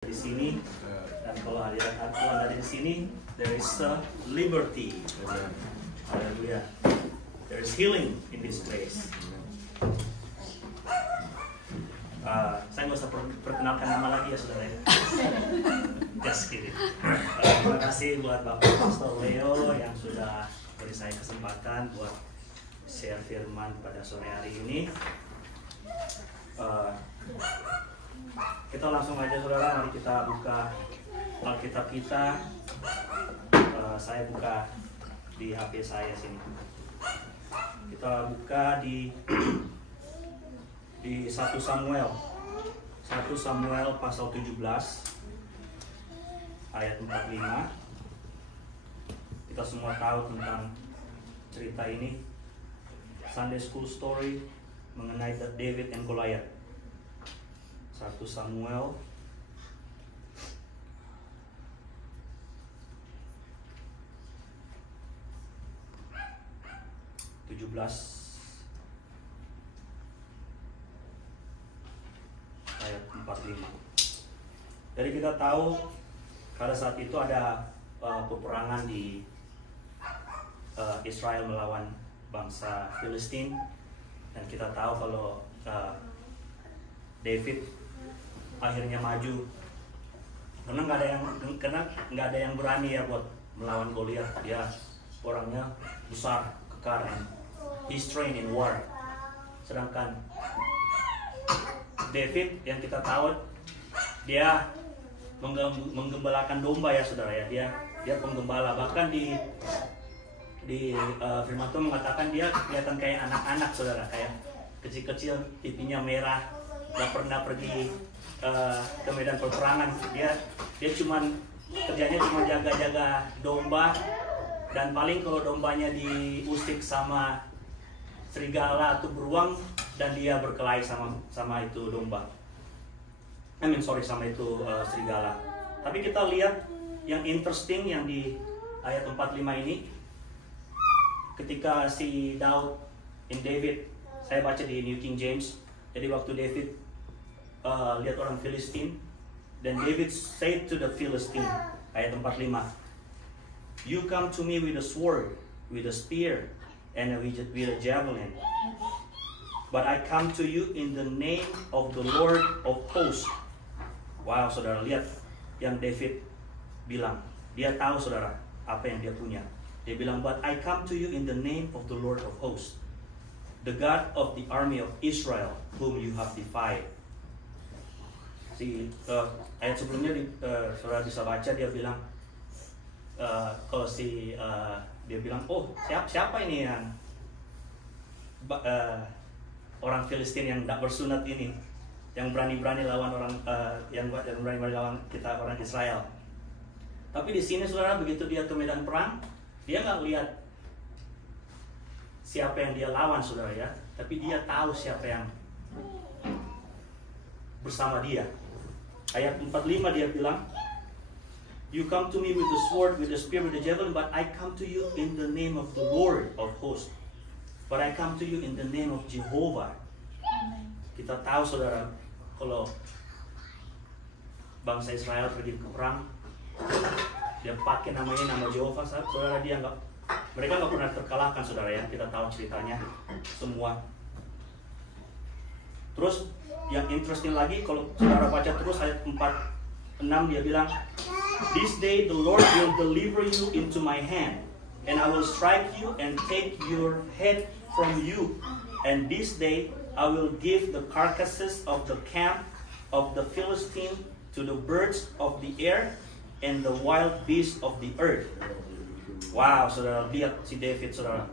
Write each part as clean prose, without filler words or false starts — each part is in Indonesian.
di sini, dan kalau hadirat Tuhan ada di sini, there is liberty. Haleluya. There is healing in this place. Saya nggak usah perkenalkan nama lagi ya saudara ya. Just kidding. Terima kasih buat Bapak Pastor Leo yang sudah beri saya kesempatan buat share firman pada sore hari ini. Kita langsung aja saudara, mari kita buka Alkitab kita. Saya buka di HP saya sini. Kita buka di 1 Samuel pasal 17 ayat 45. Kita semua tahu tentang cerita ini, Sunday school story mengenai David and Goliath. 1 Samuel ayat 45. Jadi kita tahu pada saat itu ada peperangan di Israel melawan bangsa Filistin, dan kita tahu kalau David akhirnya maju karena nggak ada yang berani ya buat melawan Goliath. Dia orangnya besar, kekar, and he's trained in war. Sedangkan David yang kita tahu dia menggembalakan domba ya saudara ya, dia penggembala. Bahkan di firman Tuhan mengatakan dia kelihatan kayak anak-anak saudara, kayak kecil-kecil, pipinya merah, nggak pernah pergi ke medan peperangan. Dia kerjanya cuma jaga-jaga domba, dan paling kalau dombanya diusik sama serigala atau beruang, dan dia berkelahi sama itu domba. Sama itu serigala. Tapi kita lihat yang interesting yang di ayat 45 ini, ketika si David, saya baca di New King James. Jadi waktu David lihat orang Filistin, dan David said to the Philistine, ayat 45, "You come to me with a sword, with a spear, and with a javelin. But I come to you in the name of the Lord of hosts." Wow, saudara, lihat yang David bilang. Dia tahu saudara apa yang dia punya. Dia bilang, "But I come to you in the name of the Lord of hosts, the God of the army of Israel, whom you have defied." Ayat sebelumnya saudara bisa baca, dia bilang dia bilang, "Oh, siapa ini yang orang Filistin yang tidak bersunat ini, yang berani-berani lawan orang yang berani-berani lawan kita orang Israel." Tapi di sini saudara, begitu dia ke medan perang, dia nggak lihat siapa yang dia lawan saudara ya, tapi dia tahu siapa yang bersama dia. Ayat 45 dia bilang, "You come to me with the sword, with the spear, with the javelin, but I come to you in the name of the Lord of hosts. But I come to you in the name of Jehovah." Kita tahu saudara, kalau bangsa Israel pergi ke perang, dia pakai nama Jehovah, saudara. Mereka nggak pernah terkalahkan saudara ya. Kita tahu ceritanya semua. Terus yang interesting lagi, kalau saudara baca terus ayat 46, dia bilang, "This day the Lord will deliver you into my hand, and I will strike you and take your head from you. And this day I will give the carcasses of the camp of the Philistine to the birds of the air and the wild beasts of the earth." Wow, saudara, lihat si David saudara.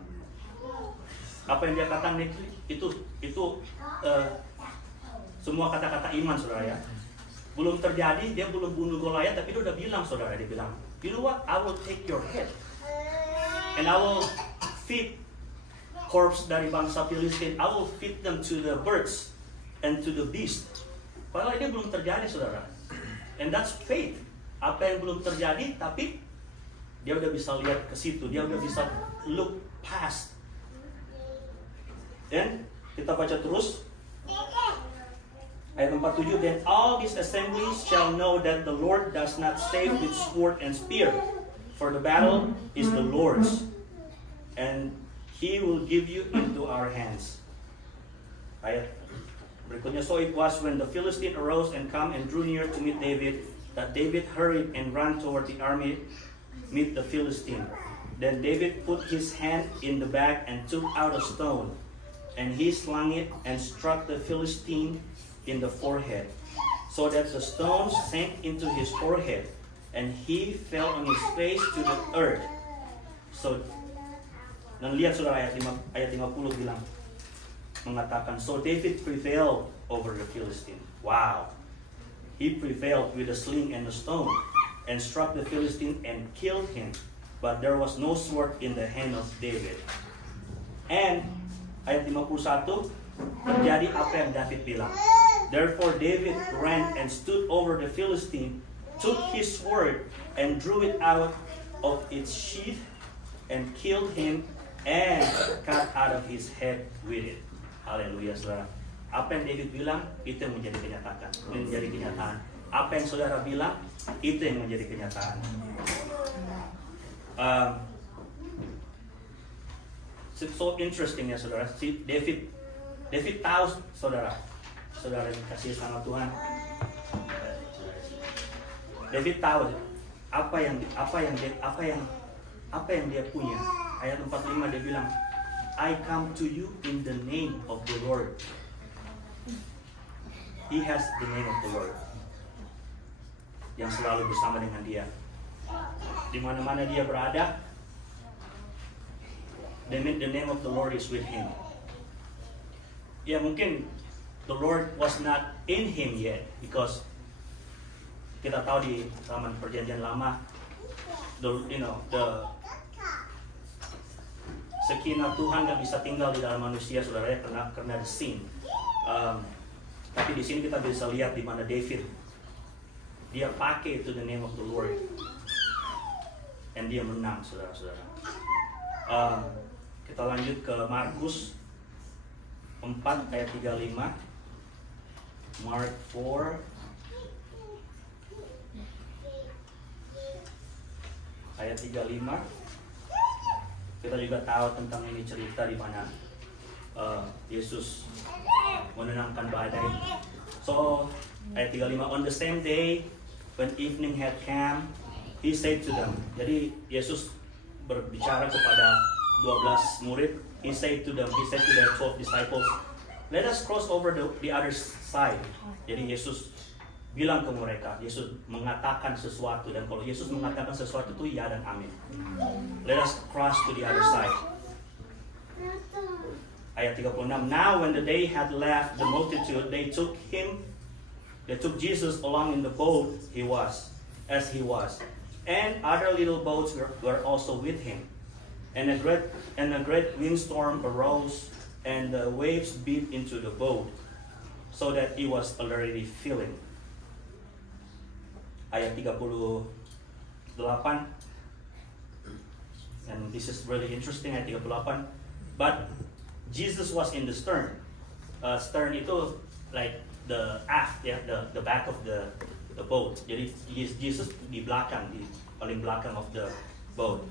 Apa yang dia katakan itu semua kata-kata iman saudara ya. Belum terjadi, dia belum bunuh Goliath, tapi dia udah bilang saudara, dia bilang, "You know what? I will take your head and I will feed corpse dari bangsa Filistin. I will feed them to the birds and to the beast." Padahal ini belum terjadi saudara. And that's faith. Apa yang belum terjadi, tapi dia udah bisa lihat ke situ, dia udah bisa look past. Dan kita baca terus Ayat 47, then all these assemblies shall know that the Lord does not save with sword and spear, for the battle is the Lord's, and He will give you into our hands. Ayat berikutnya, so it was when the Philistine arose and come and drew near to meet David, that David hurried and ran toward the army, meet the Philistine. Then David put his hand in the bag and took out a stone, and he slung it and struck the Philistine in the forehead, so that the stone sank into his forehead, and he fell on his face to the earth. So, dan lihat saudara ayat 50 bilang, mengatakan, so David prevailed over the Philistine. Wow. He prevailed with the sling and the stone, and struck the Philistine and killed him. But there was no sword in the hand of David. And ayat 51, terjadi apa yang David bilang. Therefore David ran and stood over the Philistine, took his sword and drew it out of its sheath and killed him and cut out of his head with it. Haleluya, saudara. Apa yang David bilang, itu yang menjadi kenyataan. Apa yang saudara bilang, itu yang menjadi kenyataan. So interesting ya saudara. Si David tahu saudara yang kasih sama Tuhan. David tahu apa yang dia punya. Ayat 45 dia bilang, I come to you in the name of the Lord. He has the name of the Lord yang selalu bersama dengan dia. Di mana-mana dia berada, the name of the Lord is with him. Ya mungkin the Lord was not in him yet, because kita tahu di zaman Perjanjian Lama, the Sekinah Tuhan nggak bisa tinggal di dalam manusia, saudara ya, karena the sin. Tapi di sini kita bisa lihat di mana David dia pakai itu the name of the Lord, and dia menang, saudara-saudara. Kita lanjut ke Markus 4 ayat 35. Mark 4 ayat 35. Kita juga tahu tentang ini cerita di mana Yesus menenangkan badai. So ayat 35, on the same day when evening had come, he said to them. Jadi Yesus berbicara kepada 12 murid. He said to the 12 disciples, let us cross over the other side. Jadi Yesus bilang ke mereka, Yesus mengatakan sesuatu, dan kalau Yesus mengatakan sesuatu itu ya dan amin. Let us cross to the other side. Ayat 36. Now when the day had left the multitude, they took Jesus along in the boat as he was, and other little boats were also with him. And a great windstorm arose, and the waves beat into the boat, so that it was already filling. Ayat 38, and this is really interesting, ayat 38. But Jesus was in the stern. Stern itu like the aft, ya, the back of the boat. Jadi Jesus di belakang, di paling belakang of the boat.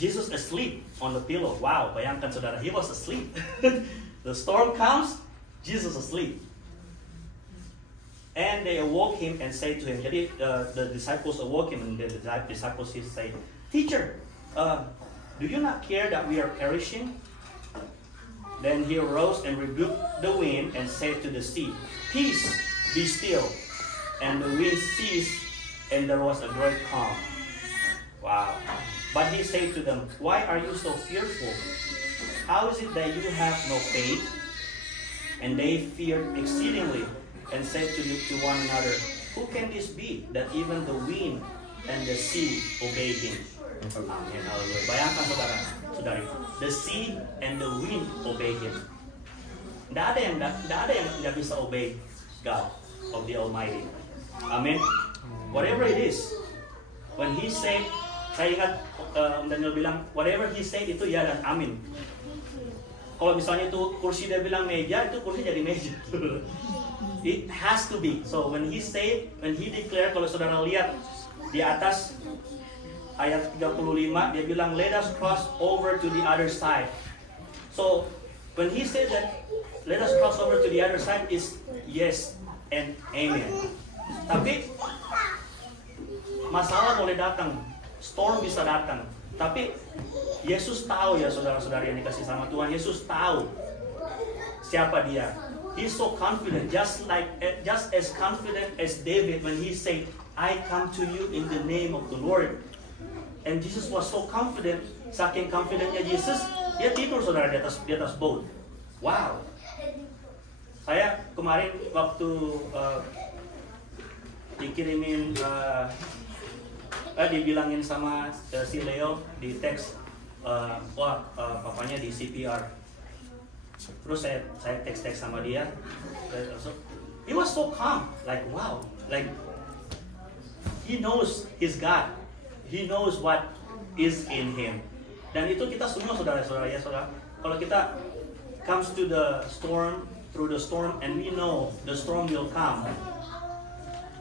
Jesus asleep on the pillow. Wow, bayangkan saudara, he was asleep. The storm comes, Jesus asleep. And they awoke him and said to him. Jadi the disciples awoke him, and the disciples say, Teacher, do you not care that we are perishing? Then he arose and rebuked the wind and said to the sea, Peace, be still. And the wind ceased, and there was a great calm. Wow. But he said to them, Why are you so fearful? How is it that you have no faith? And they feared exceedingly, and said to one another, Who can this be, that even the wind and the sea obey him? Amen. Hallelujah. Bayangkan saudari, the sea and the wind obey him. Tidak ada yang tidak bisa obey God of the Almighty. Amen. Whatever it is, when he said, saya ingat Daniel bilang, whatever he said itu ya dan amin. Kalau misalnya itu kursi dia bilang meja, itu kursi jadi meja. It has to be. So when he declare, kalau saudara lihat di atas ayat 35, dia bilang, let us cross over to the other side. So when he said that, let us cross over to the other side, is yes and amen. Tapi masalah boleh datang, storm bisa datang. Tapi Yesus tahu ya saudara-saudari yang dikasih sama Tuhan. Yesus tahu siapa dia. He's so confident, just as confident as David when he said, I come to you in the name of the Lord. And Jesus was so confident, saking confidentnya Jesus, dia tidur saudara di atas boat. Wow. Saya kemarin waktu dikirimin, dibilangin sama si Leo di teks, papanya di CPR. Terus saya teks sama dia. He was so calm, like wow, like he knows his God, he knows what is in him. Dan itu kita semua saudara-saudara ya saudara. Kalau kita comes to the storm, through the storm, and we know the storm will come,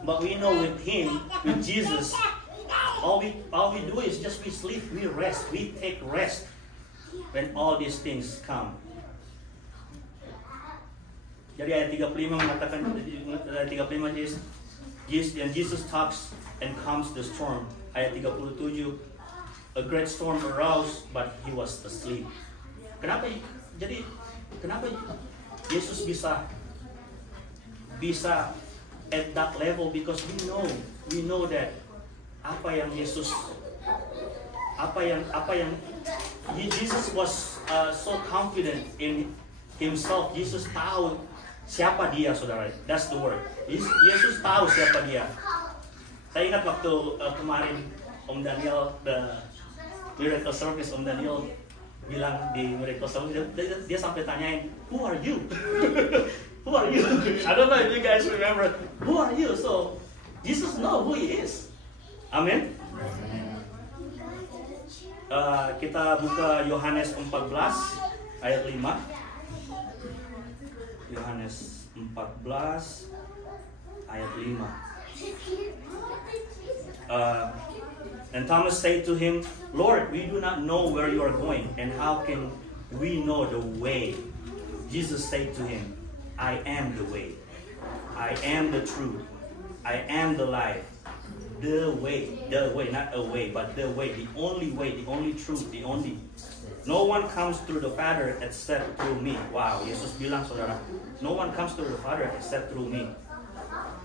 but we know with him, with Jesus, all we do is just we sleep, we rest, we take rest when all these things come. Jadi ayat 35 mengatakan, ayat 35 Jesus talks and calms the storm. Ayat 37, a great storm arose, but he was asleep. Kenapa Yesus bisa at that level? Because we know that Jesus was so confident in himself. Jesus tahu siapa dia, saudara. That's the word. Yesus tahu siapa dia. Saya ingat waktu kemarin Om Daniel, the Miracle Service, Om Daniel bilang di Miracle Service, dia sampai tanyain, who are you? Who are you? I don't know if you guys remember. Who are you? So Jesus knows who he is. Amin. Kita buka Yohanes 14 ayat 5. Yohanes 14 ayat 5. And Thomas said to him, Lord, we do not know where you are going, and how can we know the way? Jesus said to him, I am the way. I am the truth. I am the life. The way, not a way, but the way, the only truth, the only. No one comes through the Father except through me. Wow, Yesus bilang saudara, no one comes through the Father except through me.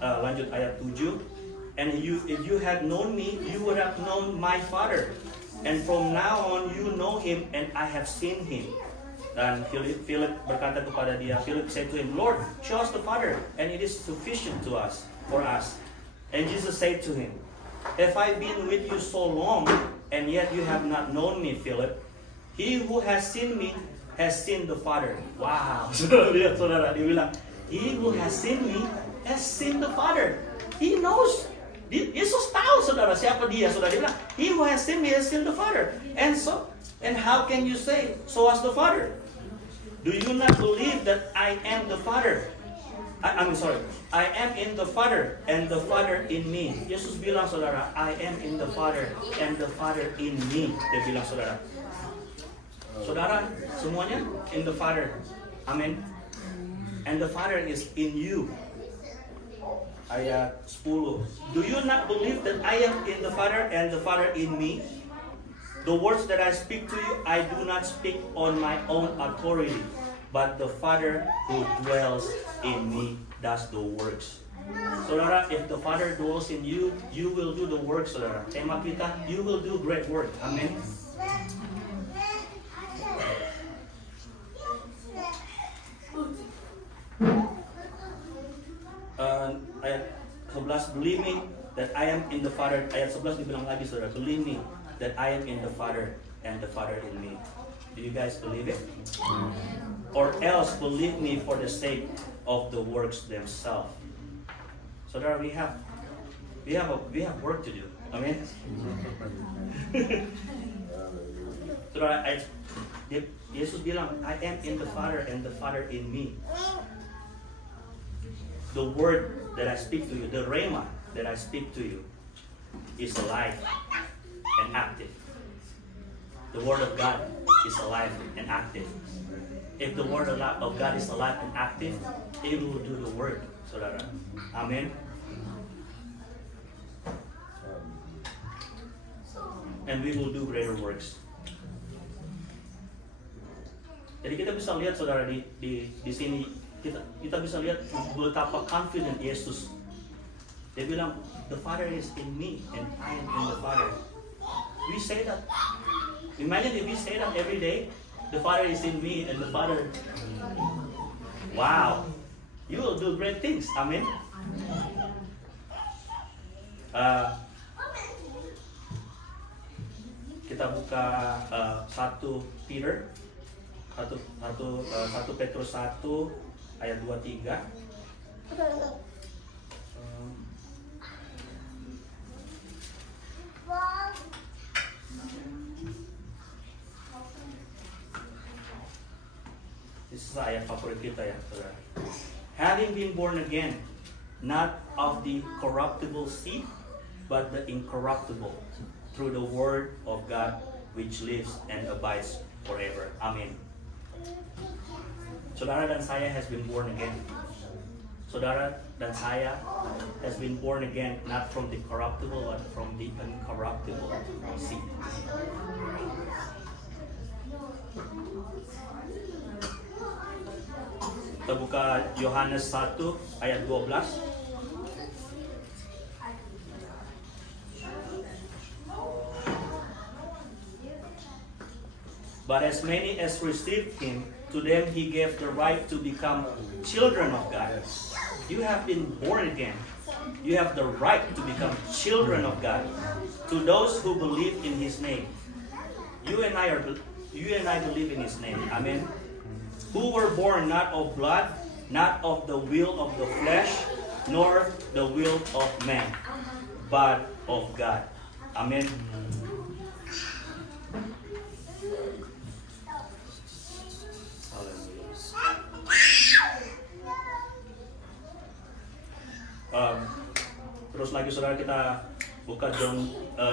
Lanjut ayat 7. And if you had known me, you would have known my Father. And from now on you know him, and I have seen him. Dan Philip berkata kepada dia, Philip said to him, Lord, show us the Father, and it is sufficient for us. And Jesus said to him, have I been with you so long, and yet you have not known me, Philip? He who has seen me has seen the Father. Wow, lihat saudara, dia bilang, he who has seen me has seen the Father. He knows. Yesus tahu saudara siapa dia. Saudara dia bilang, he who has seen me has seen the Father. And how can you say, so as the Father? Do you not believe that I am the Father? I am in the Father, and the Father in me. Yesus bilang saudara, I am in the Father, and the Father in me. Dia bilang saudara. Saudara, semuanya in the Father. Amin. And the Father is in you. Ayat 10. Do you not believe that I am in the Father and the Father in me? The words that I speak to you, I do not speak on my own authority, but the Father who dwells in me does the works. Saudara, if the Father dwells in you, you will do the work, saudara. Tema kita, you will do great work. Amin. Ayat 11, believe me that I am in the Father. Ayat 11 dibilang lagi saudara, believe me that I am in the Father and the Father in me. Do you guys believe it? Or else believe me for the sake of the works themselves. Saudara, we have work to do. Amen. Saudara, Yesus bilang, I am in the Father and the Father in me. The word that I speak to you, the rhema that I speak to you, is alive and active. The word of God is alive and active. If the word of God is alive and active, it will do the work, saudara. Amin. And we will do greater works. Jadi kita bisa lihat, saudara, di sini kita bisa lihat betapa confident Yesus. Dia bilang, the Father is in me and I am in the Father. We say that. Imagine if we say that every day, the Father is in me and the Father. Wow, you will do great things. Amin. Kita buka 1 Petrus 1 ayat 23. This is ayat favorit kita ya, saudara. Having been born again, not of the corruptible seed, but the incorruptible, through the word of God, which lives and abides forever. Amin. Saudara dan saya has been born again. Saudara dan saya has been born again, not from the corruptible, but from the incorruptible seed. Kita buka Yohanes 1 ayat 12. But as many as received him, to them he gave the right to become children of God. You have been born again. You have the right to become children of God. To those who believe in his name. You and I believe in his name. Amen. Who were born not of blood, not of the will of the flesh, nor the will of man, but of God. Amen. Terus lagi, saudara, kita buka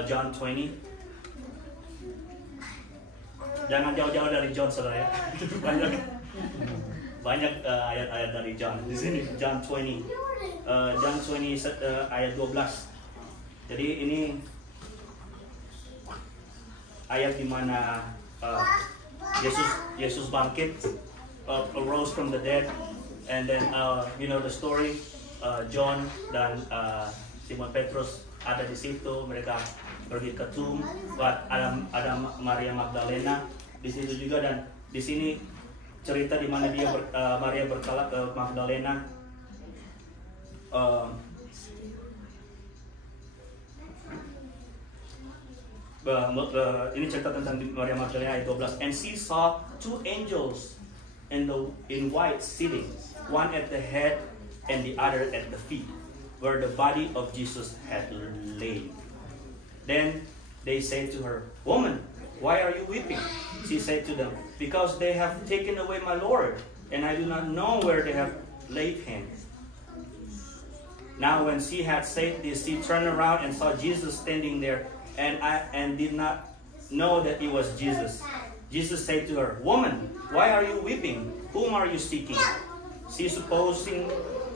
John 20. Jangan jauh-jauh dari John, saudara ya. banyak ayat-ayat dari John. Di sini John 20. John 20 ayat 12. Jadi ini ayat di mana Yesus bangkit, arose from the dead, and then you know the story. John dan Simon Petrus ada di situ, mereka pergi ke tomb, ada Maria Magdalena di situ juga, dan di sini cerita di mana Maria berkala ke Magdalena. Ini cerita tentang Maria Magdalena ayat 12. And she saw 2 angels in white sitting, one at the head and the other at the feet, where the body of Jesus had lain. Then they said to her, Woman, why are you weeping? She said to them, Because they have taken away my Lord, and I do not know where they have laid him. Now when she had said this, she turned around and saw Jesus standing there, and did not know that it was Jesus. Jesus said to her, Woman, why are you weeping? Whom are you seeking? She, supposing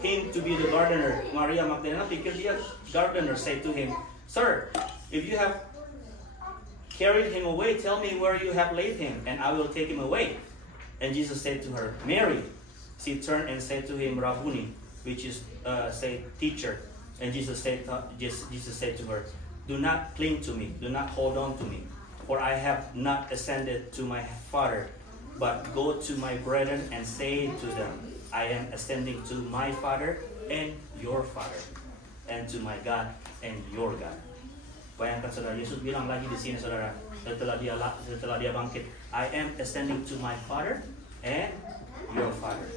him to be the gardener, Maria Magdalena pikir dia gardener, said to him, Sir, if you have carried him away, tell me where you have laid him, and I will take him away. And Jesus said to her, Mary. She turned and said to him, Rabboni, which is say teacher. And Jesus said to her, Do not cling to me, do not hold on to me, for I have not ascended to my Father, but go to my brethren and say to them, I am ascending to my Father and your Father, and to my God and your God. Bayangkan, saudara, Yesus bilang lagi di sini, saudara, setelah dia bangkit, I am ascending to my Father and your Father.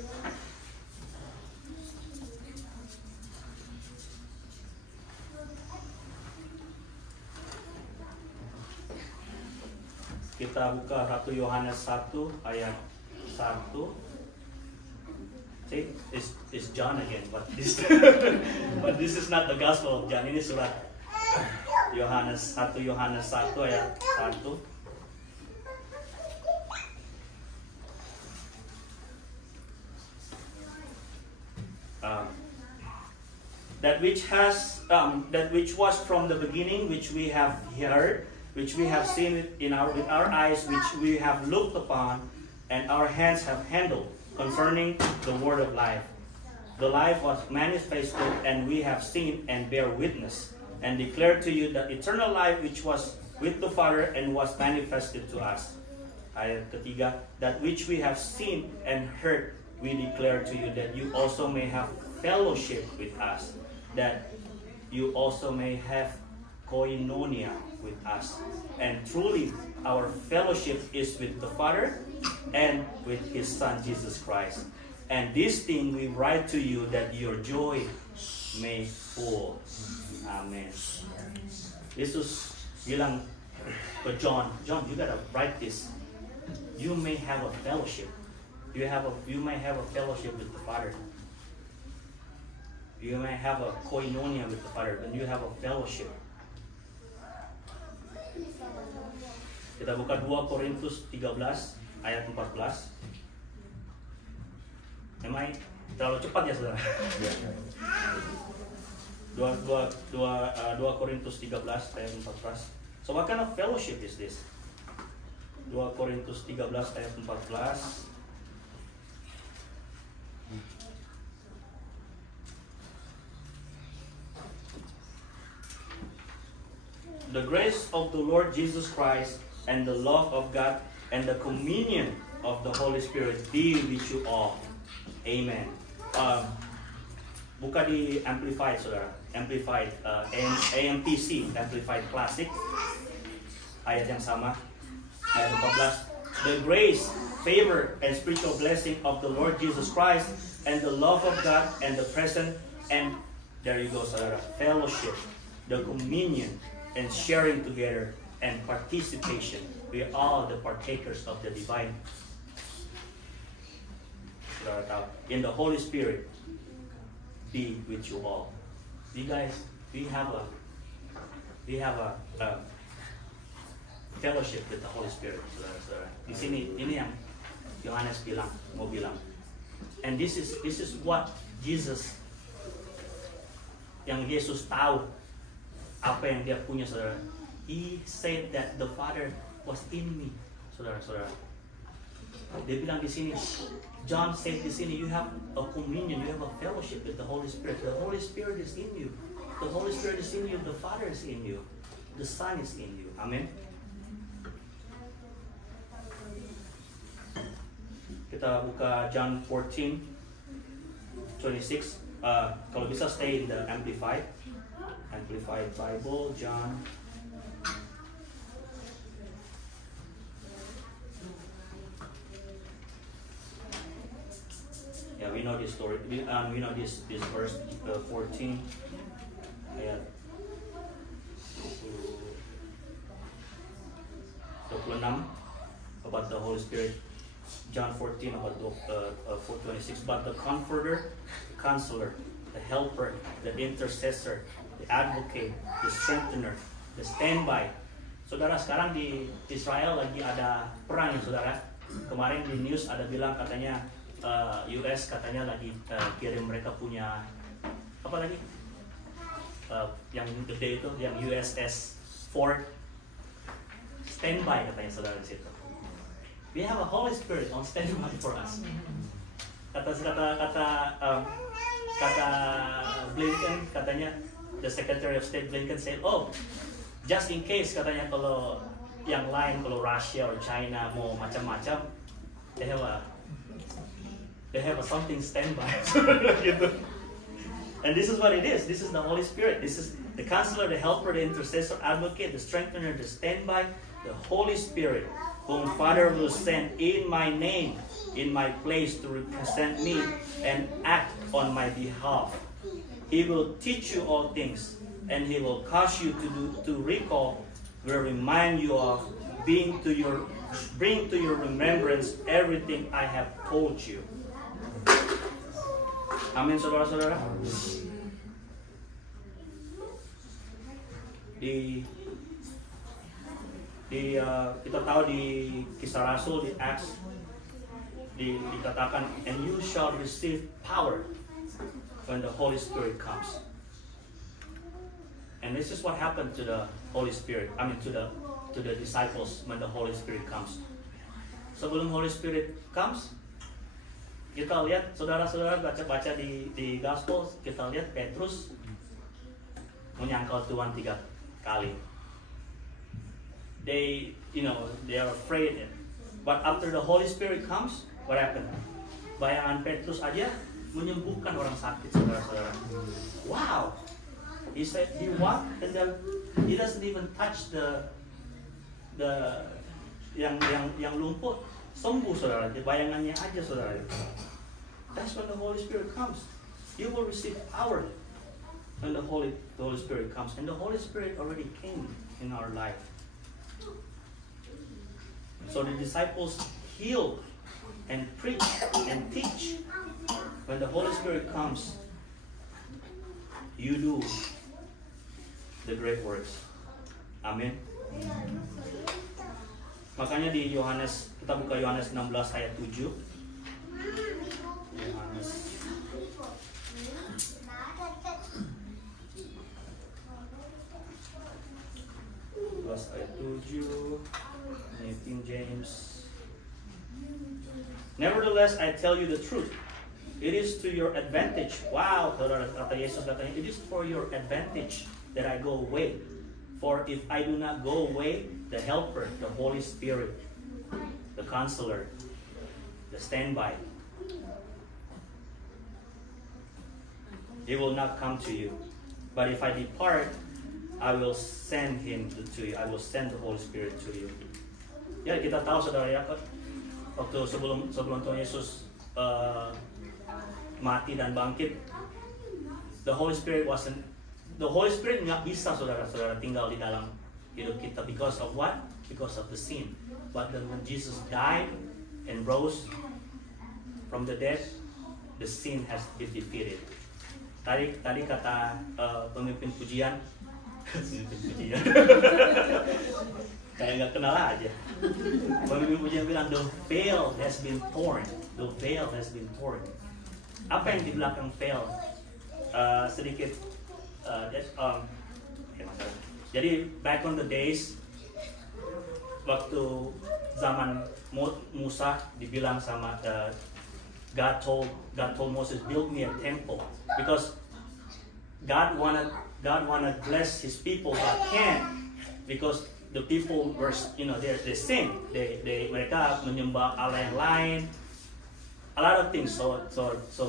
Kita buka 1 Yohanes 1 ayat 1. See, it's John again, but this but this is not the Gospel of John. Ini surat Yohanes 1 ayat 1. That which was from the beginning, which we have heard, which we have seen with our eyes, which we have looked upon, and our hands have handled, concerning the word of life. The life was manifested, and we have seen and bear witness, and declare to you the eternal life which was with the Father and was manifested to us. Ayat ketiga, that which we have seen and heard, we declare to you, that you also may have fellowship with us, that you also may have koinonia with us. And truly, our fellowship is with the Father and with His Son, Jesus Christ. And this thing we write to you, that your joy may full. Amen. Yesus bilang ke John, you gotta write this. You may have a fellowship. You may have a fellowship with the Father. You may have a koinonia with the Father, and you have a fellowship. Kita buka 2 Korintus 13 ayat 14. Emang terlalu cepat ya saudara? 2 Korintus 13 ayat 14. So what kind of fellowship is this? 2 Korintus 13 ayat 14. The grace of the Lord Jesus Christ and the love of God and the communion of the Holy Spirit be with you all. Amen. Buka di Amplified, saudara. Amplified, AMPC, Amplified Classic. Ayat yang sama. Ayat 14. The grace, favor, and spiritual blessing of the Lord Jesus Christ and the love of God and the present, and there you go, saudara. Fellowship, the communion, and sharing together and participation. We are all the partakers of the divine. In the Holy Spirit, be with you all. You guys, we have a fellowship with the Holy Spirit. Di sini ini yang Yohanes mau bilang. And this is what Jesus, yang Yesus tahu apa yang dia punya, saudara. He said that the Father was in me, saudara-saudara. Dia bilang di sini, John said di sini, you have a communion, you have a fellowship with the Holy Spirit. The Holy Spirit is in you. The Holy Spirit is in you. The Father is in you. The Son is in you. Amen. Kita buka John 14:26. Kalau bisa stay in the Amplified Bible, John. Yeah, we know this story. We know this verse 14. Ayat 26 about the Holy Spirit. John 14 about 4:26. But the Comforter, the Counselor, the Helper, the Intercessor, the Advocate, the Strengthener, the Standby. Saudara, sekarang di Israel lagi ada perang ya saudara. Kemarin di news ada bilang katanya US katanya lagi kirim mereka punya apa lagi? Yang gede itu, yang USS Ford. Standby katanya saudara di situ. We have a Holy Spirit on standby for us. Kata Blinken, katanya the Secretary of State Blinken said, oh, just in case katanya kalau yang lain, kalau Russia or China mau macam-macam, they have a something standby. Gitu. And this is what it is. This is the Holy Spirit. This is the Counselor, the Helper, the Intercessor, Advocate, the Strengthener, the Standby, the Holy Spirit, whom Father will send in my name, in my place to represent me and act on my behalf. He will teach you all things, and He will cause you to recall, will remind you of bring to your remembrance everything I have told you. Amin, saudara-saudara. Kita tahu di Kisah Rasul, di Acts, dikatakan, and you shall receive power when the Holy Spirit comes. And this is what happened to the Holy Spirit. I mean, to the disciples when the Holy Spirit comes. Sebelum Holy Spirit comes, kita lihat, saudara-saudara baca di Gospel, kita lihat Petrus menyangkal Tuhan 3 kali. They are afraid. But after the Holy Spirit comes, what happened? Bayangan Petrus aja menyembuhkan orang sakit, saudara-saudara. Wow! He said he walked and then he doesn't even touch the yang lumpuh, sembuh, saudara. Bayangannya aja, saudara. That's when the Holy Spirit comes. You will receive power when the Holy Spirit comes, and the Holy Spirit already came in our life. So the disciples heal and preach and teach. When the Holy Spirit comes, you do the great works. Amin. Makanya di Yohanes, kita buka Yohanes 16 ayat 7. Yohanes 16 ayat 7. King James. Nevertheless, I tell you the truth. It is to your advantage. Wow, kata Yesus katanya, it is for your advantage that I go away. For if I do not go away, the Helper, the Holy Spirit, the Counselor, the Standby, he will not come to you. But if I depart, I will send him to you. I will send the Holy Spirit to you. Ya, kita tahu, saudara, ya, waktu sebelum Tuhan Yesus mati dan bangkit, the Holy Spirit nggak bisa, saudara-saudara, tinggal di dalam hidup kita. Because of what? Because of the sin. But then when Jesus died and rose from the dead, the sin has been defeated. Tadi kata pemimpin pujian kayak nggak kenal aja. Pemimpin pujian bilang, the veil has been torn. The veil has been torn. Apa yang di belakang veil? Sedikit. Jadi back on the days, waktu zaman Musa, dibilang sama God told Moses, build me a temple, because God wanted bless His people, but can't, because the people were, they sin. Mereka menyembah Allah yang lain, a lot of things. So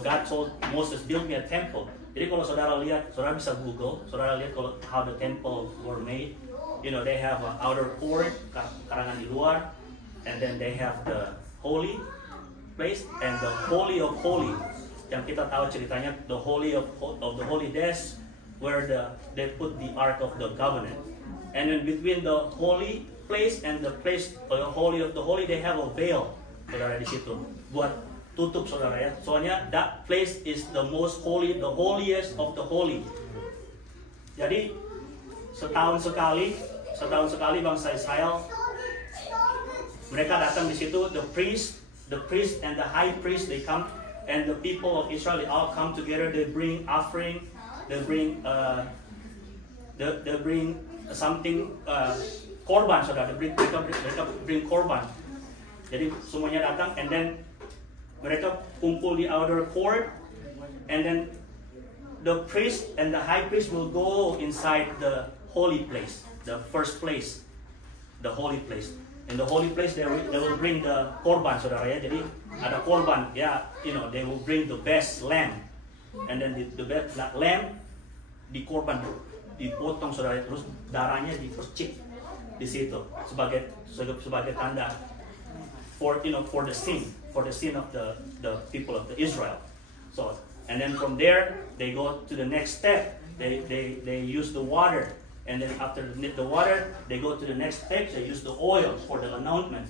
God told Moses, build me a temple. Jadi kalau saudara lihat, saudara bisa Google, saudara lihat how the temple were made. They have an outer court, karangan di luar, and then they have the holy place and the holy of holy. Yang kita tahu ceritanya, the holy of the holy days, where they put the Ark of the Covenant. And in between the holy place and the place the holy of the holy, they have a veil, saudara, di situ buat tutup, saudara, ya. Soalnya that place is the most holy, the holiest of the holy. Jadi setahun sekali bangsa Israel, mereka datang di situ. The priest and the high priest, they come, and the people of Israel, they all come together. They bring offering. They bring something, korban, saudara. Mereka bring korban. Jadi semuanya datang, and then mereka kumpul di outer court, and then the priest and the high priest will go inside the holy place, the first place, the holy place. In the holy place, they will bring the korban, saudara, ya. Jadi ada korban, ya, they will bring the best lamb, and then the best lamb dikorban, dipotong, saudara, terus darahnya dipercik di situ sebagai tanda for the sin of the people of the Israel. So, and then from there they go to the next step. They use the water And then after the water, they go to the next step. They use the oil for the anointment.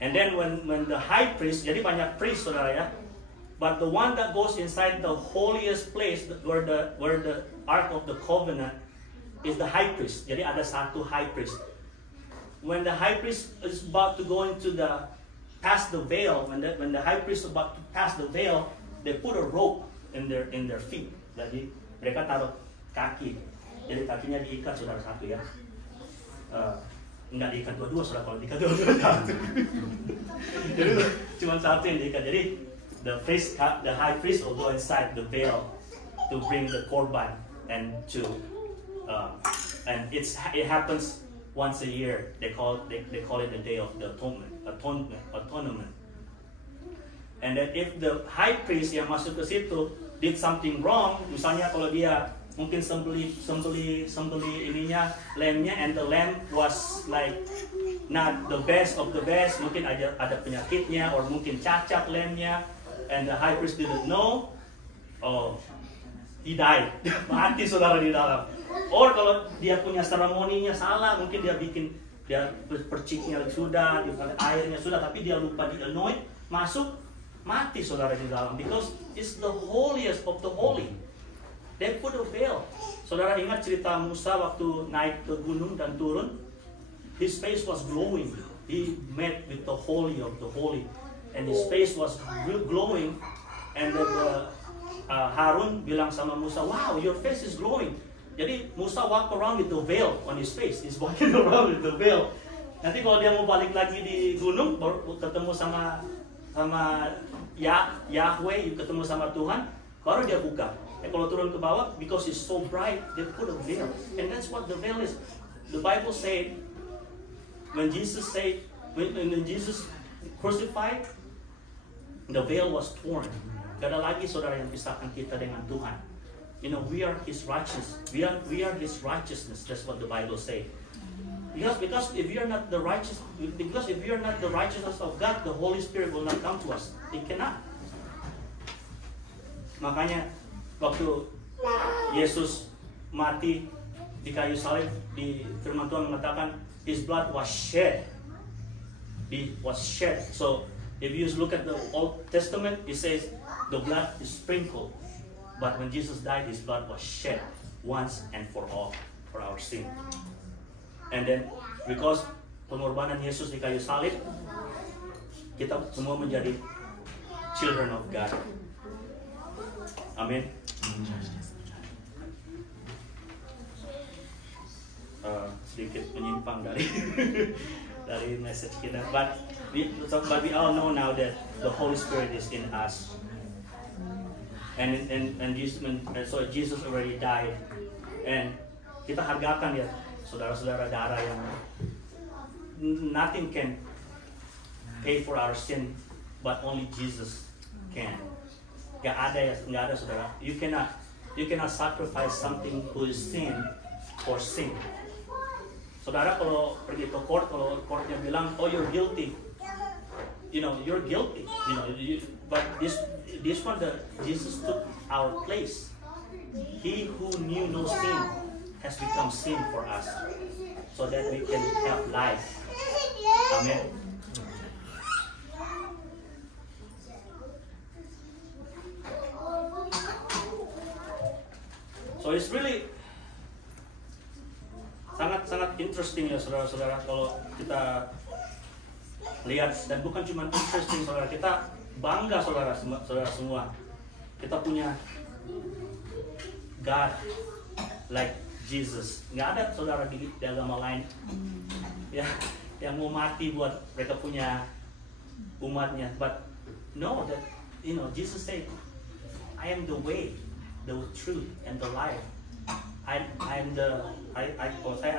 And then when the high priest, jadi banyak priest, saudara ya. But the one that goes inside the holiest place, where the Ark of the Covenant, is the high priest. Jadi ada satu high priest. When the high priest is about to go into past the veil, when the high priest is about to pass the veil, they put a rope in their feet. Jadi mereka taruh kaki. Jadi kakinya diikat, saudara, satu ya. Enggak diikat dua-dua, saudara. Kalau diikat dua-dua satu. Jadi cuma satu yang diikat. Jadi the high priest will go inside the veil to bring the korban and it happens once a year. They call it the day of the atonement. And then if the high priest yang masuk ke situ did something wrong, misalnya kalau dia mungkin sembeli ininya, lambnya, and the lamb was like not the best of the best, mungkin ada penyakitnya, or mungkin cacat lambnya, and the high priest didn't know, he died, mati saudara di dalam. Or kalau dia punya seremoninya salah, mungkin dia perciknya sudah, airnya sudah, tapi dia lupa di anoint, masuk, mati saudara di dalam, because it's the holiest of the holy. They put a veil. Saudara ingat cerita Musa waktu naik ke gunung dan turun? His face was glowing. He met with the holy of the holy, and his face was glowing. And then Harun bilang sama Musa, "Wow, your face is glowing." Jadi Musa walk around with the veil on his face. He's walking around with the veil. Nanti kalau dia mau balik lagi di gunung, ketemu sama Yahweh, ketemu sama Tuhan, baru dia buka. Kalau turun ke bawah, because it's so bright, they put a veil, and that's what the veil is. The Bible said, when Jesus crucified, the veil was torn. Gak ada lagi saudara yang pisahkan kita dengan Tuhan. You know, we are His righteousness. We are His righteousness. That's what the Bible says. Because if you are not the righteousness of God, the Holy Spirit will not come to us. It cannot. Makanya waktu Yesus mati di kayu salib, di firman Tuhan mengatakan His blood was shed. It was shed. So if you look at the Old Testament, it says the blood is sprinkled. But when Jesus died, His blood was shed once and for all for our sin. And then because pengorbanan Yesus di kayu salib, kita semua menjadi children of God. Amin. Sedikit menyimpang dari message kita, but we all know now that the Holy Spirit is in us, and so Jesus already died, and kita hargakan ya saudara-saudara darah yang nothing can pay for our sin, but only Jesus can. Gak ada saudara. You cannot sacrifice something who is sin for sin. Saudara kalau pergi ke court, kalau courtnya bilang, oh you're guilty, you know you're guilty, you know. But this one, Jesus took our place. He who knew no sin has become sin for us, so that we can have life. Amen. So it's really sangat interesting ya saudara-saudara, kalau kita lihat, dan bukan cuma interesting saudara, kita bangga saudara semua. Kita punya God like Jesus. Nggak ada saudara di agama lain ya yang mau mati buat mereka punya umatnya. But no, that Jesus said, I am the way, the truth, and the life. Saya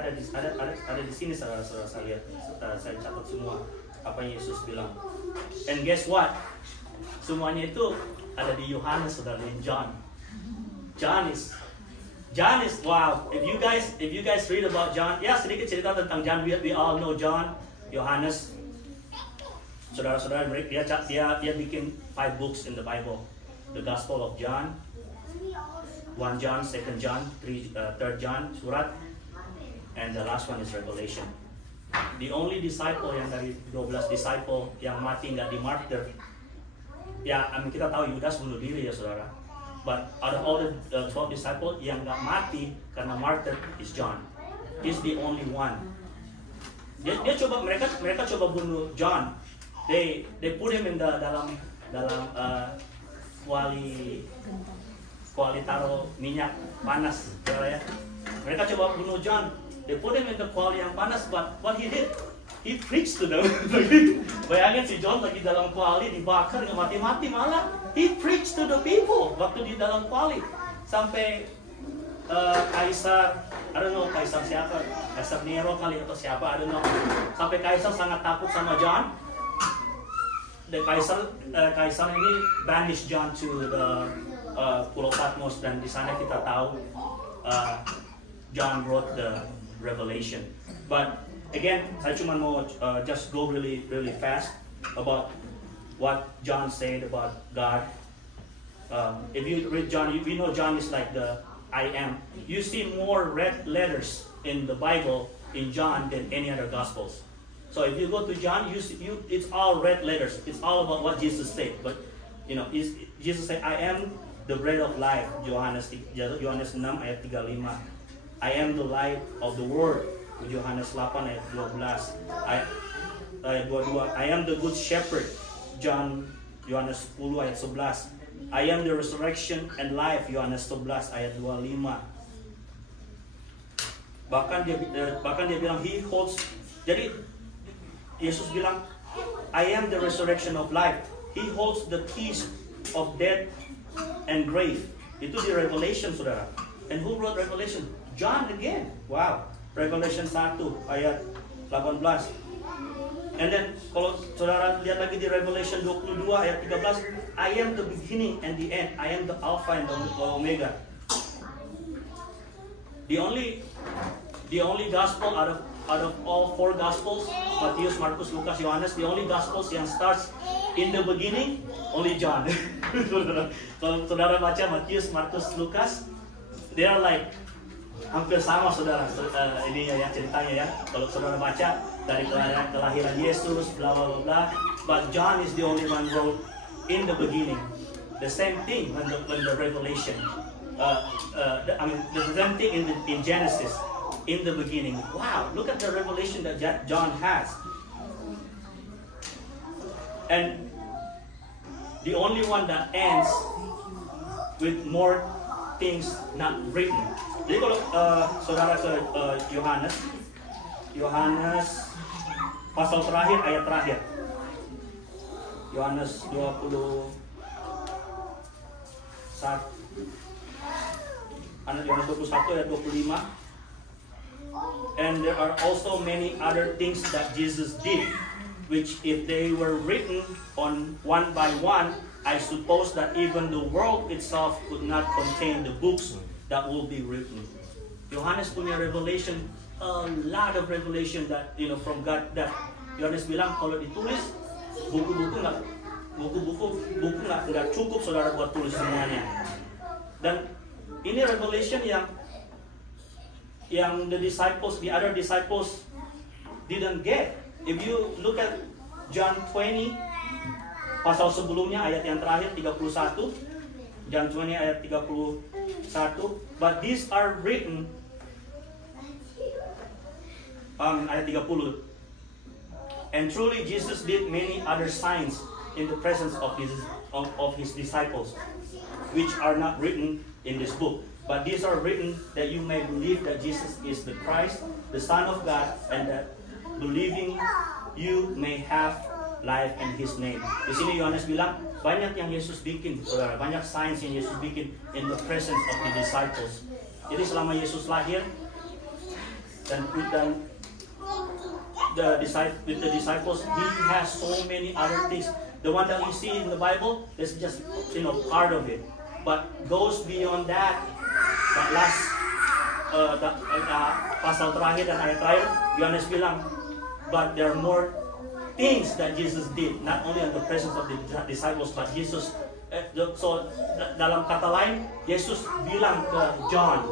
ada di sini saya lihat, saya catat semua apa yang Yesus bilang. And guess what? Semuanya itu ada di Yohanes, saudara, di John. John is wow. If you guys read about John, ya sedikit cerita tentang John. We all know John, Yohanes. Saudara-saudara, dia bikin 5 books in the Bible. The Gospel of John, 1 John, 2 John, 3 John, surat, and the last one is Revelation. The only disciple yang dari 12 disciple yang mati nggak di martyr, ya kita tahu Yudas bunuh diri ya saudara. But out of all the 12 disciple yang nggak mati karena martyr is John. He's the only one. Dia coba mereka coba bunuh John. They put him in dalam kuali taruh minyak panas, saudara ya. Mereka coba bunuh John. They put him in the kuali yang panas, but what he did, he preached to them. Bayangin si John lagi dalam kuali dibakar nggak mati-mati, malah he preached to the people waktu di dalam kuali. Sampai Kaisar, I don't know Kaisar siapa, Kaisar Nero kali atau siapa, I don't know. Sampai Kaisar sangat takut sama John. The Kaisar ini banished John to the Pulau Patmos, dan di sana kita tahu John wrote the Revelation. But again, saya cuma mau just go really fast about what John said about God. If you read John, we know John is like the I am. You see more red letters in the Bible in John than any other Gospels. So if you go to John, it's all red letters. It's all about what Jesus said. But Jesus said, I am the bread of life. Yohanes 6 ayat 35. I am the light of the world. Yohanes 8 ayat 12. Ayat 22. I am the good shepherd. Yohanes 10 ayat 11. I am the resurrection and life. Yohanes 11 ayat 25. Bahkan dia bilang he holds. Jadi Yesus bilang, I am the resurrection of life. He holds the keys of death and grave. Itu di Revelation, saudara. And who wrote Revelation? John again. Wow. Revelation 1 ayat 18. And then kalau saudara lihat lagi di Revelation 22 ayat 13, I am the beginning and the end. I am the Alpha and the Omega. The only gospel out of all four gospels, Matius, Markus, Lukas, Yohanes, the only gospels yang starts in the beginning, only John. Kalau saudara baca Matius, Markus, Lukas, they are like hampir sama saudara. Ini ya ceritanya ya. Kalau saudara baca dari kelahiran Yesus, bla bla bla. But John is the only one wrote in the beginning. The same thing when the Revelation. The same thing in Genesis. In the beginning. Wow, look at the revelation that John has. And the only one that ends with more things not written. Jadi kalau saudara ke Yohanes pasal terakhir, ayat terakhir. Yohanes 21 ayat 25. And there are also many other things that Jesus did, which if they were written on one by one, I suppose that even the world itself could not contain the books that will be written. Yohanes punya revelation, a lot of revelation that from God. That Yohanes bilang kalau ditulis buku-buku nggak cukup saudara buat tulis semuanya. Dan ini revelation yang the other disciples didn't get. If you look at John 20, pasal sebelumnya ayat yang terakhir 31, John 20 ayat 31, but these are written, ayat 30, and truly Jesus did many other signs in the presence of his disciples, which are not written in this book. But these are written that you may believe that Jesus is the Christ, the Son of God, and that believing you may have life in His name. Di sini Yohanes bilang banyak yang Yesus bikin, saudara, banyak signs yang Yesus bikin in the presence of the disciples. Jadi selama Yesus lahir dan with the disciples, He has so many other things. The one that we see in the Bible is just part of it, but goes beyond that. That last pasal terakhir dan ayat terakhir, Yohanes bilang, but there are more things that Jesus did, not only in the presence of the disciples, but Jesus dalam kata lain, Yesus bilang ke John,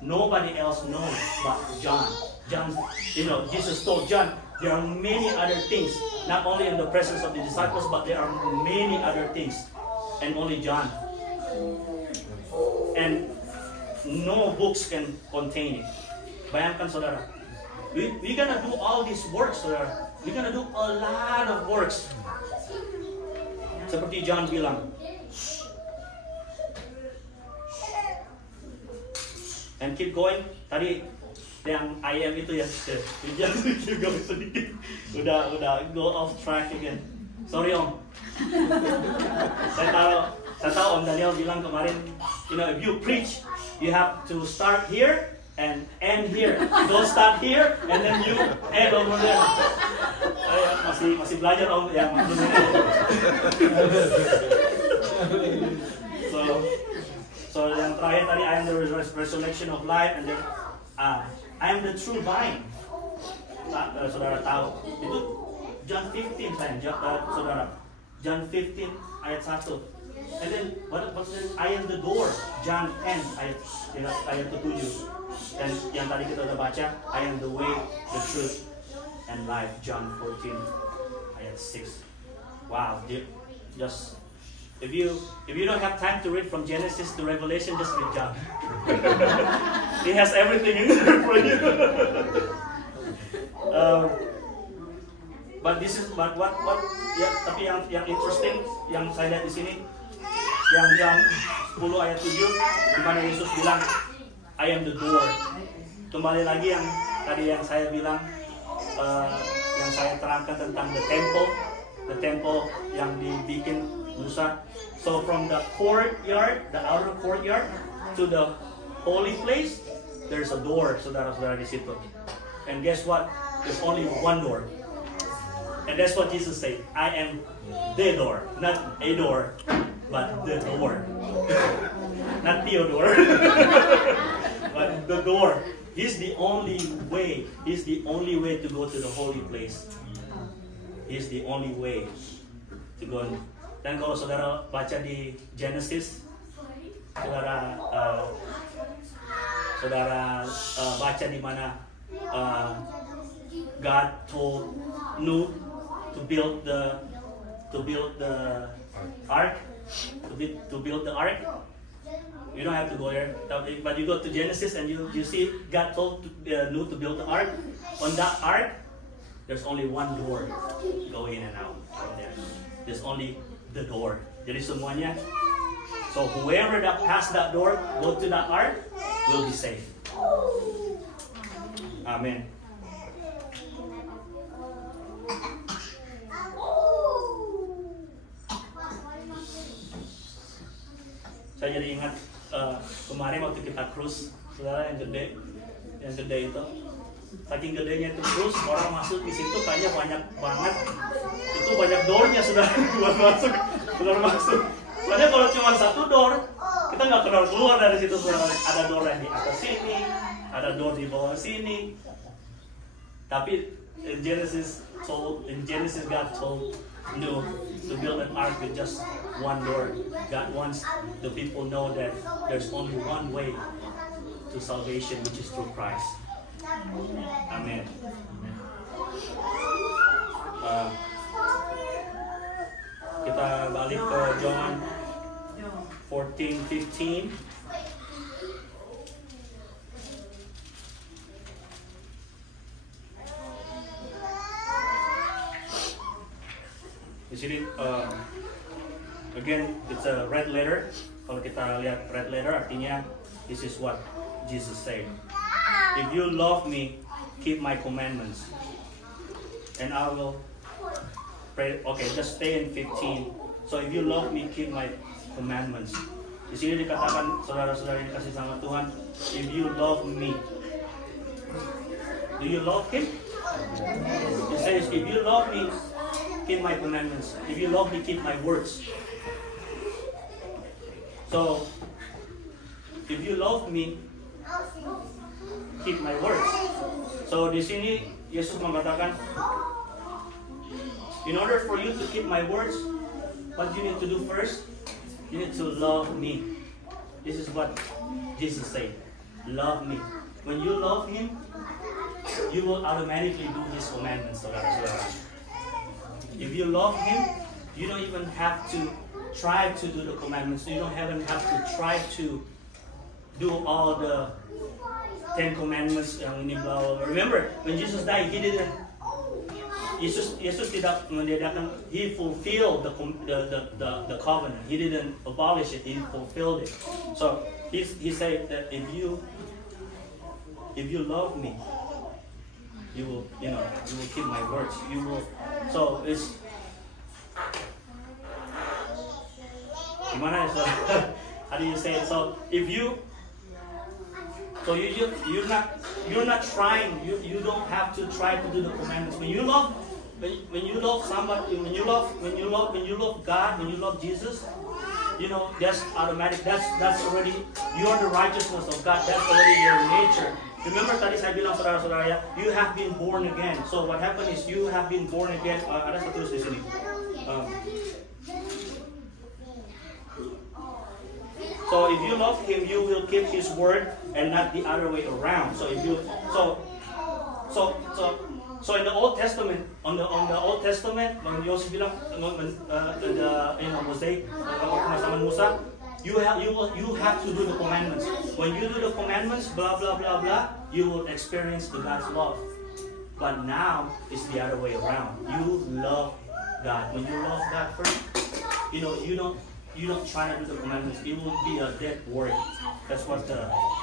nobody else knows but John. John, Jesus told John, there are many other things, not only in the presence of the disciples, but there are many other things, and only John. And no books can contain it. Bayangkan saudara, we're gonna do all these works, saudara. We're gonna do a lot of works. Seperti John bilang. And keep going. Tadi yang ayam itu ya, jangan keep going sedikit. Udah go off track again. Sorry Om. Saya tahu Om Daniel bilang kemarin, if you preach, you have to start here and end here. Don't start here and then you end over there. Saya masih belajar Om yang maksudnya. So yang terakhir tadi, I am the resurrection of life, and then I am the true vine. Saudara tahu itu John 15 saudara. John 15 ayat 1. And then what's that? I am the door. John 10 ayat 7. Dan yang tadi kita udah baca, I am the way, the truth, and life. John 14 ayat 6. Wow, just if you don't have time to read from Genesis to Revelation, just read John. He has everything in there for you. But tapi yang interesting yang saya lihat di sini, yang John 10 ayat 7, di mana Yesus bilang, I am the door. Kembali lagi yang tadi yang saya bilang, yang saya terangkan tentang the temple yang dibikin Musa. So from the courtyard, the outer courtyard, to the holy place, there's a door, saudara-saudara di situ. And guess what? There's only one door. And that's what Jesus said. I am the door, not a door, but the door. Not Theodore, but the door. He's the only way. He's the only way to go to the holy place. He's the only way to go. Dan kalau saudara baca di Genesis, saudara baca di mana God told Noah to build the ark, to build the ark. You don't have to go there, but you go to Genesis and you see God told Noah to build the ark. On that ark, there's only one door. Go in and out from there. There's only the door. Jadi semuanya. So whoever that pass that door, go to that ark, will be safe. Amen. Saya jadi ingat kemarin waktu kita cruise, saudara, yang gede itu, saking gedenya itu cruise, orang masuk di situ kayaknya banyak banget, itu banyak doornya, saudara, keluar masuk. Soalnya kalau cuma satu door, kita nggak keluar dari situ, saudara. Ada door yang di atas sini, ada door di bawah sini. Tapi in Genesis God told Noah to build an ark with just one door. God wants the people know that there's only one way to salvation, which is through Christ. Amen. Kita balik ke John 14:15. Di sini again it's a red letter. Kalau kita lihat red letter artinya this is what Jesus said. If you love me, keep my commandments. And I will pray. Okay, just stay in 15. So if you love me, keep my commandments. Di sini dikatakan, saudara-saudara yang dikasih sama Tuhan, if you love me, do you love Him? It says, if you love me, keep my commandments. If you love me, keep my words. So, if you love me, keep my words. So di sini Yesus mengatakan, in order for you to keep my words, what you need to do first, You need to love me. This is what Jesus said. Love me. When you love Him, you will automatically do His commandments. If you love Him, you don't even have to try to do the commandments. You don't even have to try to do all the 10 commandments yang ini bla bla. Remember, when Jesus died, He didn't. Yesus tidak meniadakan. He fulfilled the covenant. He didn't abolish it. He fulfilled it. So he said that if you love me, you will keep my words. You will. So it's gimana ya? So how do you say it? So if you you're not trying. You don't have to try to do the commandments. When you love somebody, when you love God, when you love Jesus, that's automatic. That's already, you're the righteousness of God. That's already your nature. Remember tadi saya bilang saudara-saudara ya, you have been born again. So what happened is you have been born again. Ada satu di sini. So if you love Him, you will keep His word and not the other way around. So if you so in the Old Testament, on the Old Testament, when Yosef bilang Mosaic, sama Musa, you have to do the commandments. When you do the commandments, blah blah blah blah, you will experience the God's love. But now it's the other way around. You love God. When you love God first, you don't try to do the commandments. It will be a dead word. That's what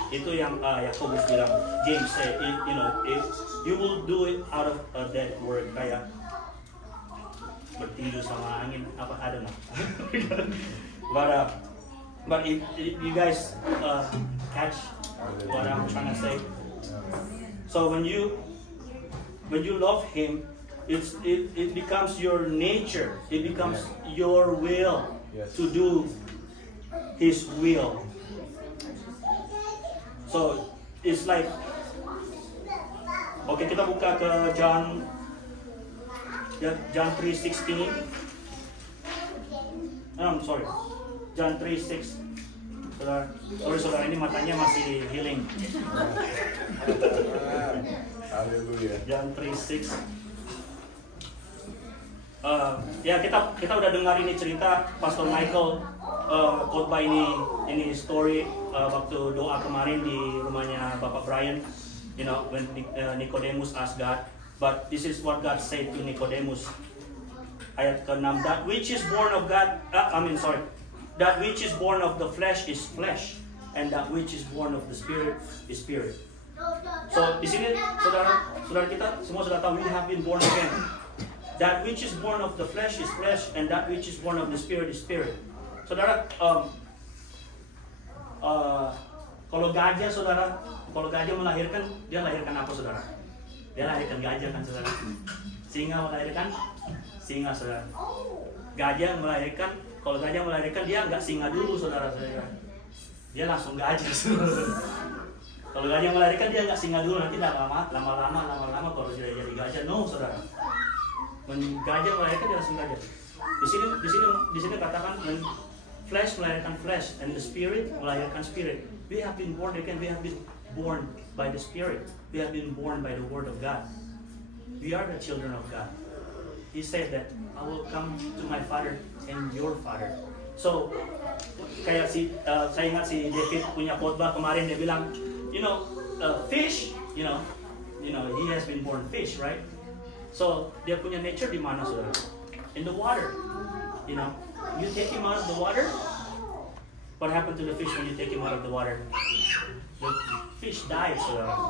itu yang Yakobus bilang. James said, if you will do it out of a dead word, kayak bertinju sama angin, apa ada no? But if you guys catch what I'm trying to say, so when you love Him, it becomes your nature. It becomes your will to do His will. So it's like, okay, kita buka ke John 3:16. Sorry, John 3:6. Saudara, ini matanya masih healing. Haleluya. John 3:6. Ya kita udah dengar ini cerita Pastor Michael khotbah ini story waktu doa kemarin di rumahnya Bapak Brian, when Nicodemus asked God, but this is what God said to Nicodemus, ayat ke-6, that which is born of God, that which is born of the flesh is flesh, and that which is born of the spirit is spirit. So di sini saudara kita semua sudah tahu, we have been born again. That which is born of the flesh is flesh, and that which is born of the spirit is spirit. Saudara, kalau gajah melahirkan, dia melahirkan apa saudara? Dia melahirkan gajah kan saudara? Singa melahirkan singa saudara. Kalau gajah melahirkan dia nggak singa dulu saudara. Dia langsung gajah saudara. Kalau gajah melahirkan dia nggak singa dulu, nanti lama-lama kalau sudah jadi gajah, no saudara. Gajah melahirkan dia langsung gajah. Di sini katakan when flesh melahirkan flesh and the spirit melahirkan spirit. We have been born again. We have been born by the Spirit. We have been born by the Word of God. We are the children of God. He said that I will come to my Father and your Father. So kayak saya ingat si David punya khotbah kemarin, dia bilang, fish, he has been born fish, right? So dia punya nature di mana saudara? In the water. You take him out of the water. What happened to the fish when you take him out of the water? The fish dies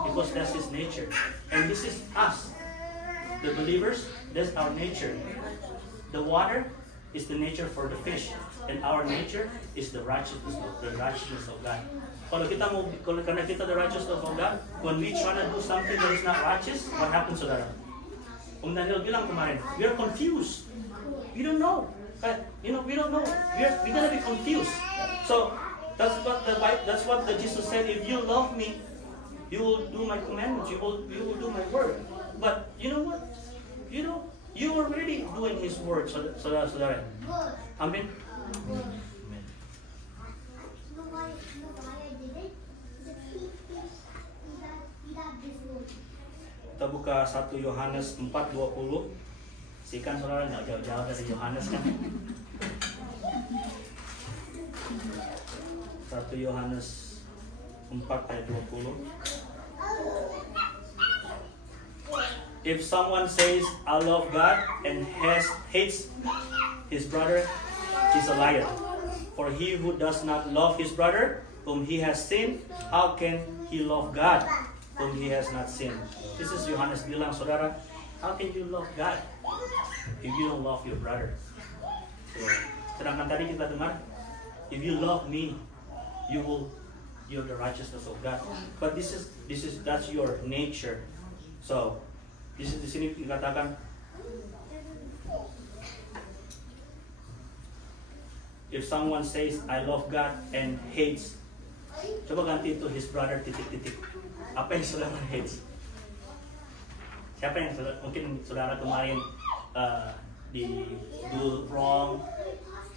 because that's his nature. And this is us, the believers. That's our nature. The water is the nature for the fish, and our nature is the righteousness of God. Karena kita the righteousness of God, when we try to do something that is not righteous, what happens, saudara? Daniel bilang kemarin, we are confused. We don't know. We don't know. We're gonna be confused. So that's what Jesus said. If you love me, you will do my commandments. You will do my word. But you know what? You already doing His word, saudara. Amen. Kita buka 1 Yohanes 4:20. Sikan saudara, nggak jauh-jauh dari Yohanes kan. 1 Yohanes 4:20. If someone says, I love God and hates his brother, he's a liar. For he who does not love his brother, whom he has seen, how can he love God, whom he has not seen? This is Yohanes bilang, saudara, how can you love God if you don't love your brother? So, sedangkan tadi kita dengar, if you love me, you're the righteousness of God. But that's your nature. So, di sini dikatakan, if someone says I love God and hates, coba ganti itu his brother titik-titik. Apa yang saudara hates? Siapa yang mungkin saudara kemarin do wrong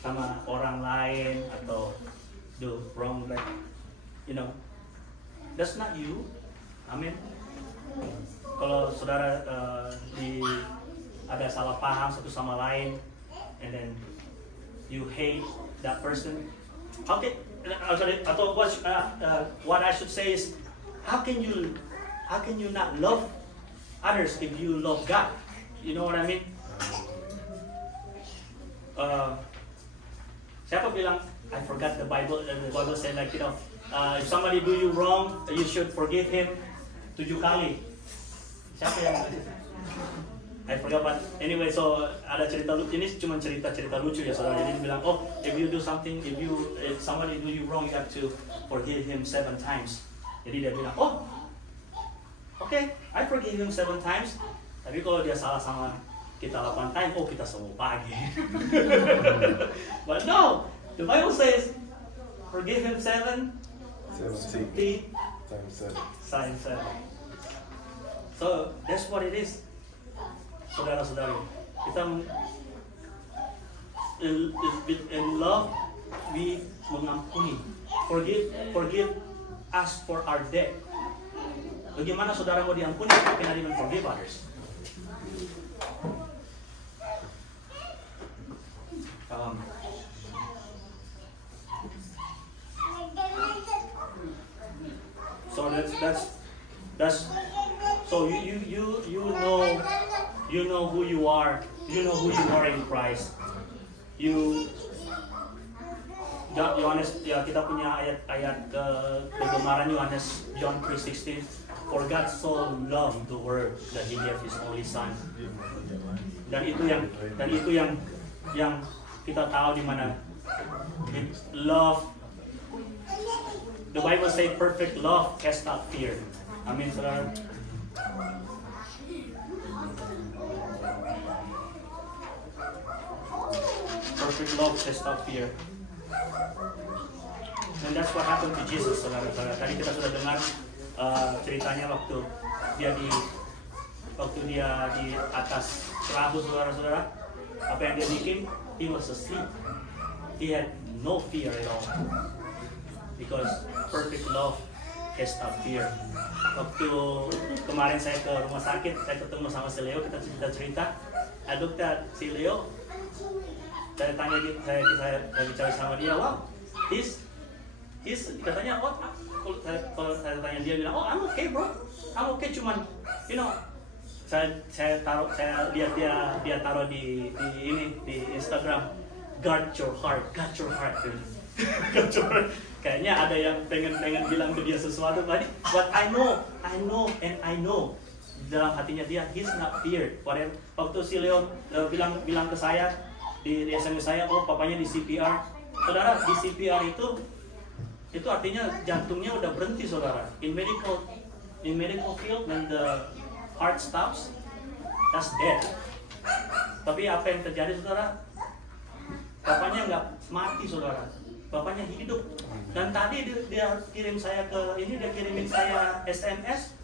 sama orang lain atau do wrong like that's not you. Amin. Kalau saudara ada salah paham satu sama lain and then you hate that person, atau what I should say is, how can you not love others if you love God? You know what I mean? Siapa bilang, I forgot the Bible, and the Bible said like, if somebody do you wrong, you should forgive him 7 kali. Siapa yang I forgot, but anyway, so ada cerita lucu, ini cuma cerita lucu ya saudara. Jadi dia bilang, oh, if you do something, if somebody do you wrong, you have to forgive him 7 times. Jadi dia bilang, oh, okay, I forgive him 7 times. Tapi kalau dia salah sama kita 8 times, oh kita semua pagi. But no, the Bible says, forgive him 70 times 7. So that's what it is. Saudara-saudari, kita in love we mengampuni, forgive us for our debt. Bagaimana saudara mau diampuni if you cannot even forgive others? So that's so you know who you are. You know who you are in Christ. Yohanes, ya kita punya ayat kegemaran Yohanes, John 3:16. For God so loved the world that He gave His only Son. Dan itu yang kita tahu di mana love. The Bible say perfect love casts out fear. Amin, saudara. Perfect love casts out fear. And that's what happened to Jesus, saudara-saudara. Tadi kita sudah dengar ceritanya waktu dia di atas perahu, saudara-saudara. Apa yang dia bikin? He was asleep. He had no fear at all. Because perfect love casts out fear. Waktu kemarin saya ke rumah sakit, saya ketemu sama si Leo, kita cerita. I looked at si Leo. Saya tanya dia, saya bicara sama dia, wow, he's katanya, oh, kalau saya tanya dia bilang, oh, I'm okay bro, I'm okay, cuman, saya lihat dia taruh di Instagram, guard your heart. Kayaknya ada yang pengen bilang ke dia sesuatu tadi, but I know dalam hatinya dia, he's not feared. Waktu si Leo bilang ke saya di SMS saya, oh papanya di CPR. Saudara, di CPR itu artinya jantungnya udah berhenti, saudara. In medical field, when the heart stops, that's dead. Tapi apa yang terjadi, saudara? Bapaknya nggak mati, saudara. Bapaknya hidup. Dan tadi dia kirimin saya SMS.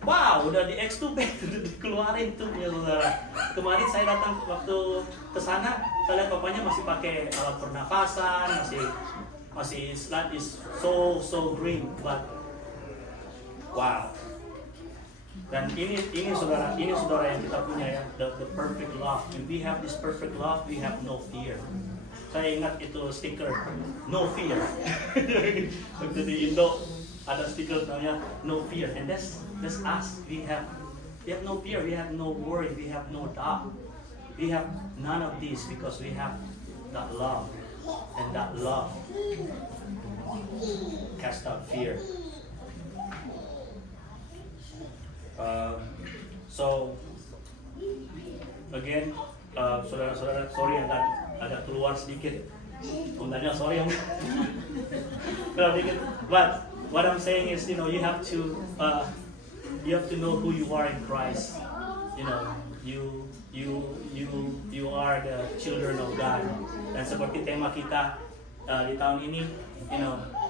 Wow, udah di extubate, udah dikeluarin tuh ya saudara. Kemarin saya datang waktu ke sana, saya lihat bapaknya masih pakai alat pernafasan, masih slide is so green, but wow. Dan ini saudara yang kita punya ya, the perfect love. If we have this perfect love, we have no fear. Saya ingat itu stiker no fear. Waktu di Indo ada stiker namanya no fear, and that's us. We have no fear, we have no worry, we have no doubt. We have none of this because we have that love, and that love cast out fear. So again, saudara-saudara, sorry agak keluar sedikit. Undangnya sorry keluar dikit. But what I'm saying is, you have to know who you are in Christ. You are the children of God. Dan seperti tema kita di tahun ini,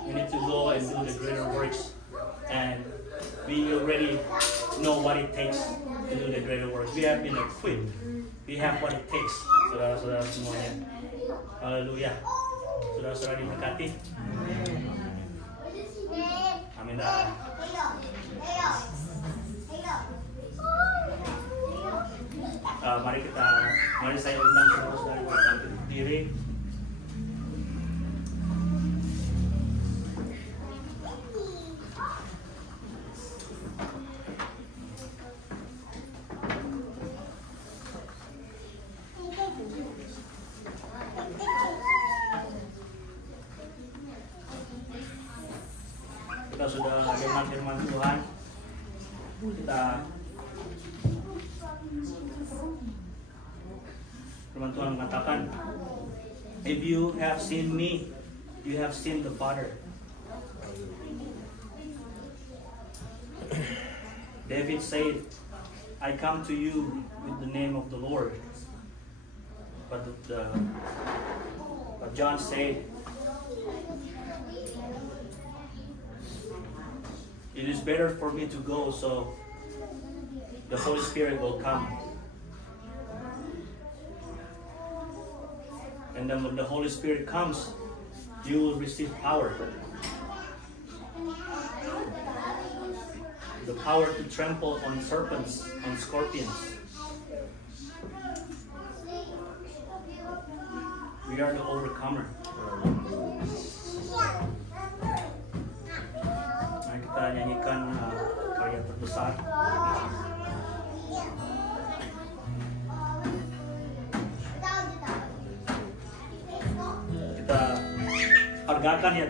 we need to go and do the greater works. And we already know what it takes to do the greater works. We have been equipped. We have what it takes, saudara-saudara semuanya. Haleluya. Saudara-saudara diberkati. Amin. Mari saya undang saudara-saudara bangkit berdiri. Kita sudah dengar firman Tuhan. Firman Tuhan mengatakan, if you have seen me, you have seen the Father. David said, I come to you with the name of the Lord. But John said, it is better for me to go, so the Holy Spirit will come. And then when the Holy Spirit comes, you will receive power. The power to trample on serpents and scorpions. We are the overcomer. Kita nyanyikan karya terbesar. Kita hargakan ya